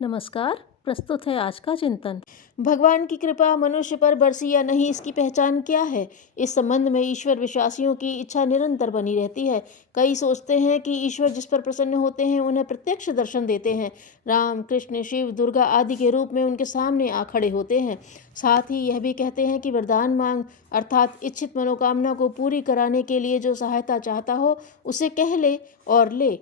नमस्कार। प्रस्तुत है आज का चिंतन। भगवान की कृपा मनुष्य पर बरसी या नहीं, इसकी पहचान क्या है? इस संबंध में ईश्वर विश्वासियों की इच्छा निरंतर बनी रहती है। कई सोचते हैं कि ईश्वर जिस पर प्रसन्न होते हैं उन्हें प्रत्यक्ष दर्शन देते हैं। राम, कृष्ण, शिव, दुर्गा आदि के रूप में उनके सामने आ खड़े होते हैं। साथ ही यह भी कहते हैं कि वरदान मांग, अर्थात इच्छित मनोकामना को पूरी कराने के लिए जो सहायता चाहता हो उसे कह ले और ले।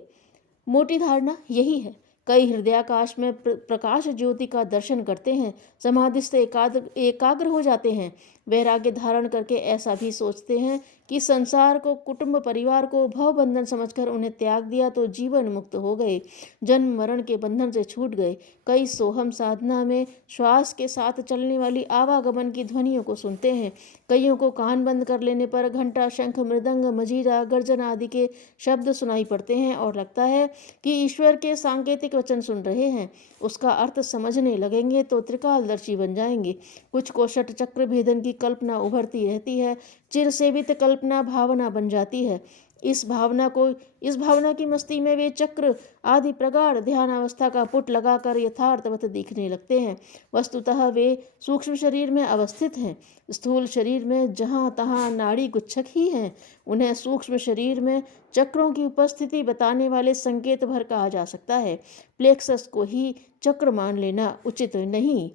मोटी धारणा यही है। कई हृदयाकाश में प्रकाश ज्योति का दर्शन करते हैं, समाधिस्थ एकाग्र हो जाते हैं। वैराग्य धारण करके ऐसा भी सोचते हैं कि संसार को, कुटुंब परिवार को भव बंधन समझकर उन्हें त्याग दिया तो जीवन मुक्त हो गए, जन्म मरण के बंधन से छूट गए। कई सोहम साधना में श्वास के साथ चलने वाली आवागमन की ध्वनियों को सुनते हैं। कईयों को कान बंद कर लेने पर घंटा, शंख, मृदंग, मजीरा, गर्जन आदि के शब्द सुनाई पड़ते हैं और लगता है कि ईश्वर के सांकेतिक वचन सुन रहे हैं। उसका अर्थ समझने लगेंगे तो त्रिकालदर्शी बन जाएंगे। कुछ को षट चक्र भेदन की कल्पना उभरती रहती है, चिर सेवित कल्पना भावना बन जाती है। इस भावना की मस्ती में वे चक्र आदि प्रगाढ़ ध्यान अवस्था का पुट लगाकर यथार्थवत दिखने लगते हैं। वस्तुतः वे सूक्ष्म शरीर में अवस्थित हैं। स्थूल शरीर में जहाँ तहाँ नाड़ी गुच्छक ही हैं। उन्हें सूक्ष्म शरीर में चक्रों की उपस्थिति बताने वाले संकेत भर कहा जा सकता है। प्लेक्सस को ही चक्र मान लेना उचित नहीं।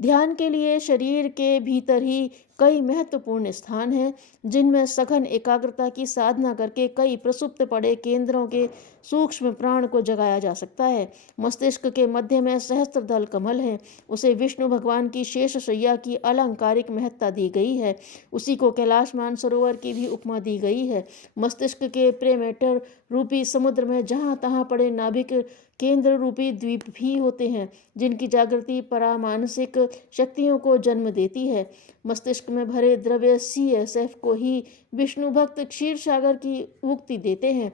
ध्यान के लिए शरीर के भीतर ही कई महत्वपूर्ण स्थान हैं, जिनमें सघन एकाग्रता की साधना करके कई प्रसुप्त पड़े केंद्रों के सूक्ष्म प्राण को जगाया जा सकता है। मस्तिष्क के मध्य में सहस्त्रदल कमल है। उसे विष्णु भगवान की शेष शैया की अलंकारिक महत्ता दी गई है। उसी को कैलाश मानसरोवर की भी उपमा दी गई है। मस्तिष्क के प्रेमेटर रूपी समुद्र में जहाँ तहाँ पड़े नाभिक केंद्र रूपी द्वीप भी होते हैं, जिनकी जागृति परामानसिक शक्तियों को जन्म देती है। मस्तिष्क में भरे द्रव्य CSF को ही विष्णु भक्त क्षीर सागर की उक्ति देते हैं।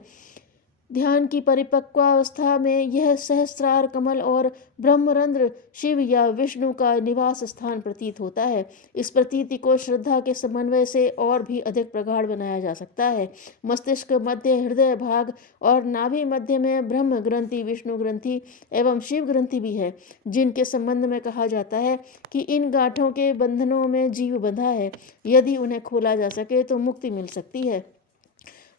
ध्यान की परिपक्वावस्था में यह सहस्रार कमल और ब्रह्मरंध्र शिव या विष्णु का निवास स्थान प्रतीत होता है। इस प्रतीति को श्रद्धा के समन्वय से और भी अधिक प्रगाढ़ बनाया जा सकता है। मस्तिष्क मध्य, हृदय भाग और नाभि मध्य में ब्रह्म ग्रंथि, विष्णु ग्रंथि एवं शिव ग्रंथि भी है, जिनके संबंध में कहा जाता है कि इन गांठों के बंधनों में जीव बंधा है। यदि उन्हें खोला जा सके तो मुक्ति मिल सकती है।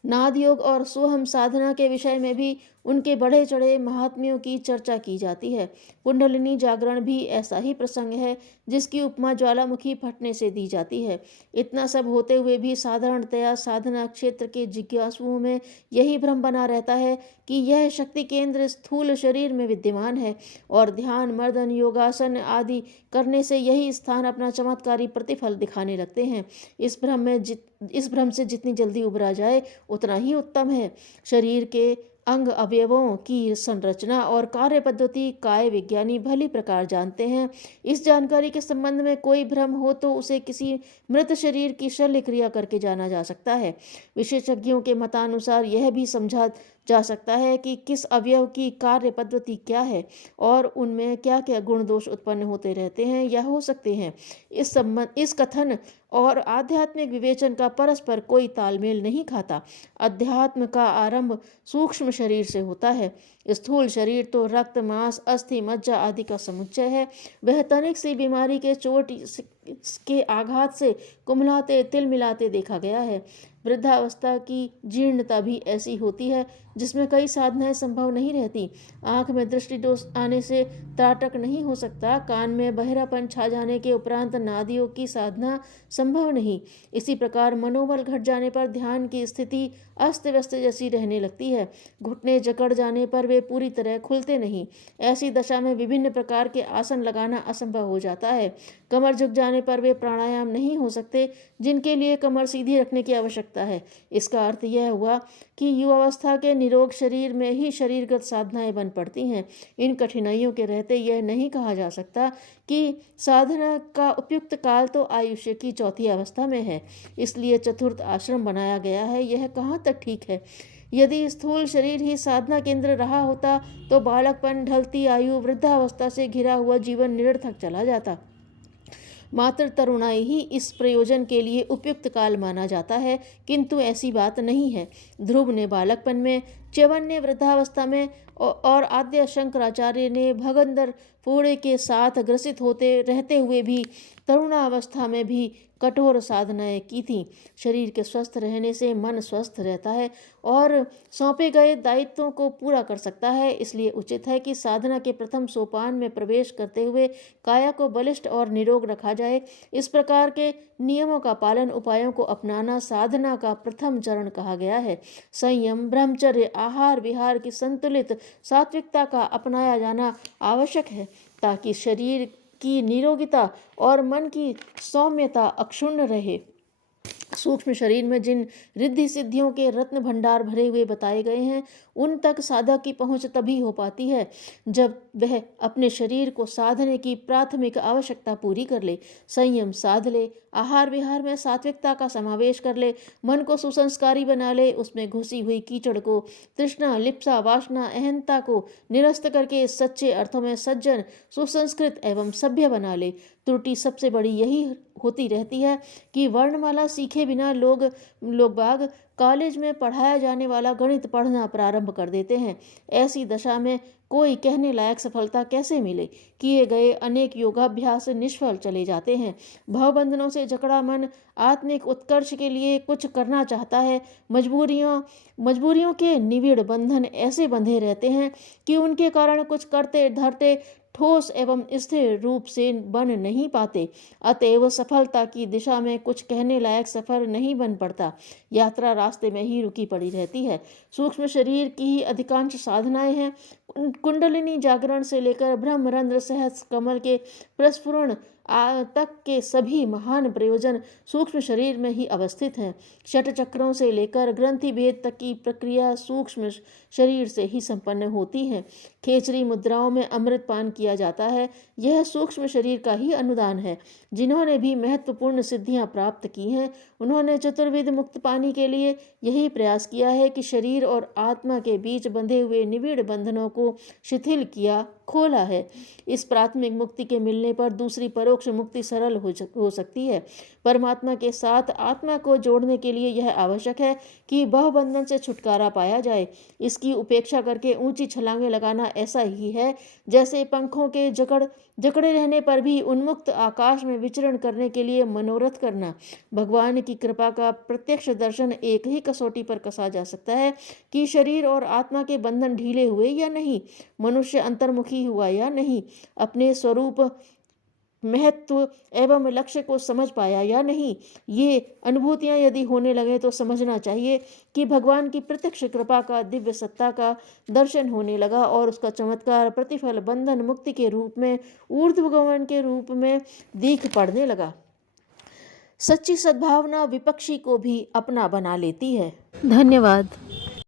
नाद योग और सोहम साधना के विषय में भी उनके बढ़े चढ़े महात्म्यों की चर्चा की जाती है। कुंडलिनी जागरण भी ऐसा ही प्रसंग है, जिसकी उपमा ज्वालामुखी फटने से दी जाती है। इतना सब होते हुए भी साधारणतया साधना क्षेत्र के जिज्ञासुओं में यही भ्रम बना रहता है कि यह शक्ति केंद्र स्थूल शरीर में विद्यमान है और ध्यान, मर्दन, योगासन आदि करने से यही स्थान अपना चमत्कारी प्रतिफल दिखाने लगते हैं। इस भ्रम से जितनी जल्दी उबरा जाए उतना ही उत्तम है। शरीर के अंग अवयवों की संरचना और कार्य पद्धति काय विज्ञानी भली प्रकार जानते हैं। इस जानकारी के संबंध में कोई भ्रम हो तो उसे किसी मृत शरीर की शल्य क्रिया करके जाना जा सकता है। विशेषज्ञों के मतानुसार यह भी समझा जा सकता है कि किस अवयव की कार्य पद्धति क्या है और उनमें क्या क्या गुण दोष उत्पन्न होते रहते हैं या हो सकते हैं। इस कथन और आध्यात्मिक विवेचन का परस्पर कोई तालमेल नहीं खाता। अध्यात्म का आरंभ सूक्ष्म शरीर से होता है। स्थूल शरीर तो रक्त, मांस, अस्थि, मज्जा आदि का समुच्चय है। वह तनिक सी बीमारी के चोट के आघात से कुम्हलाते, तिल मिलाते देखा गया है। वृद्धावस्था की जीर्णता भी ऐसी होती है जिसमें कई साधनाएं संभव नहीं रहती। आंख में दृष्टि दोष आने से त्राटक नहीं हो सकता। कान में बहरापन छा जाने के उपरांत नादियों की साधना संभव नहीं। इसी प्रकार मनोबल घट जाने पर ध्यान की स्थिति अस्त व्यस्त जैसी रहने लगती है। घुटने जकड़ जाने पर वे पूरी तरह खुलते नहीं। ऐसी दशा में विभिन्न प्रकार के आसन लगाना असंभव हो जाता है। कमर झुक जाने पर वे प्राणायाम नहीं हो सकते, जिनके लिए कमर सीधी रखने की आवश्यकता है। इसका अर्थ यह हुआ कि युवावस्था के निरोग शरीर में ही शरीरगत साधनाएं बन पड़ती हैं। इन कठिनाइयों के रहते यह नहीं कहा जा सकता कि साधना का उपयुक्त काल तो आयुष्य की चौथी अवस्था में है, इसलिए चतुर्थ आश्रम बनाया गया है। यह कहाँ तक ठीक है? यदि स्थूल शरीर ही साधना केंद्र रहा होता तो बालकपन, ढलती आयु, वृद्धावस्था से घिरा हुआ जीवन निरर्थक चला जाता। मात्र तरुणाई ही इस प्रयोजन के लिए उपयुक्त काल माना जाता है, किंतु ऐसी बात नहीं है। ध्रुव ने बालकपन में च्यवन्य वृद्धावस्था में और आद्य शंकराचार्य ने भगंदर फोड़े के साथ ग्रसित होते रहते हुए भी तरुणावस्था में भी कठोर साधनाएं की थीं। शरीर के स्वस्थ रहने से मन स्वस्थ रहता है और सौंपे गए दायित्वों को पूरा कर सकता है। इसलिए उचित है कि साधना के प्रथम सोपान में प्रवेश करते हुए काया को बलिष्ठ और निरोग रखा जाए। इस प्रकार के नियमों का पालन, उपायों को अपनाना साधना का प्रथम चरण कहा गया है। संयम, ब्रह्मचर्य, आहार विहार की संतुलित सात्विकता का अपनाया जाना आवश्यक है ताकि शरीर की निरोगिता और मन की सौम्यता अक्षुण्ण रहे। सूक्ष्म शरीर में जिन रिद्धि सिद्धियों के रत्न भंडार भरे हुए बताए गए हैं, उन तक साधक की पहुंच तभी हो पाती है जब वह अपने शरीर को साधने की प्राथमिक आवश्यकता पूरी कर ले, संयम साध ले, आहार विहार में सात्विकता का समावेश कर ले, मन को सुसंस्कारी बना ले, उसमें घुसी हुई कीचड़ को, तृष्णा, लिप्सा, वासना, अहंता को निरस्त करके सच्चे अर्थों में सज्जन, सुसंस्कृत एवं सभ्य बना ले। त्रुटि सबसे बड़ी यही होती रहती है कि वर्णमाला सीखे बिना लोग बाग कॉलेज में पढ़ाया जाने वाला गणित पढ़ना प्रारंभ कर देते हैं। ऐसी दशा में कोई कहने लायक सफलता कैसे मिले? किए गए अनेक योगाभ्यास निष्फल चले जाते हैं। भवबंधनों से जकड़ा मन आत्मिक उत्कर्ष के लिए कुछ करना चाहता है। मजबूरियों के निविड़ बंधन ऐसे बंधे रहते हैं कि उनके कारण कुछ करते धरते ठोस एवं स्थिर रूप से बन नहीं पाते। अतएव सफलता की दिशा में कुछ कहने लायक सफर नहीं बन पड़ता। यात्रा रास्ते में ही रुकी पड़ी रहती है। सूक्ष्म शरीर की ही अधिकांश साधनाएं हैं। कुंडलिनी जागरण से लेकर ब्रह्मरंध्र सहस्र कमल के प्रस्फुरण तक के सभी महान प्रयोजन सूक्ष्म शरीर में ही अवस्थित हैं। षट चक्रों से लेकर ग्रंथि भेद तक की प्रक्रिया सूक्ष्म शरीर से ही संपन्न होती है। खेचरी मुद्राओं में अमृत पान किया जाता है, यह सूक्ष्म शरीर का ही अनुदान है। जिन्होंने भी महत्वपूर्ण सिद्धियां प्राप्त की हैं, उन्होंने चतुर्विध मुक्त पाने के लिए यही प्रयास किया है कि शरीर और आत्मा के बीच बंधे हुए निविड़ बंधनों को शिथिल किया, खोला है। इस प्राथमिक मुक्ति के मिलने पर दूसरी परोक्ष मुक्ति सरल हो सकती है। परमात्मा के साथ आत्मा को जोड़ने के लिए यह आवश्यक है कि बहुबंधन से छुटकारा पाया जाए। इसकी उपेक्षा करके ऊंची छलांगें लगाना ऐसा ही है जैसे पंखों के जकड़े रहने पर भी उन्मुक्त आकाश में विचरण करने के लिए मनोरथ करना। भगवान की कृपा का प्रत्यक्ष दर्शन एक ही कसौटी पर कसा जा सकता है कि शरीर और आत्मा के बंधन ढीले हुए या नहीं, मनुष्य अंतर्मुखी हुआ या नहीं, अपने स्वरूप, महत्व एवं लक्ष्य को समझ पाया या नहीं। ये अनुभूतियां यदि होने लगे तो समझना चाहिए कि भगवान की प्रत्यक्ष कृपा का, दिव्य सत्ता का दर्शन होने लगा और उसका चमत्कार प्रतिफल बंधन मुक्ति के रूप में, ऊर्ध्वगमन के रूप में दीख पड़ने लगा। सच्ची सद्भावना विपक्षी को भी अपना बना लेती है। धन्यवाद।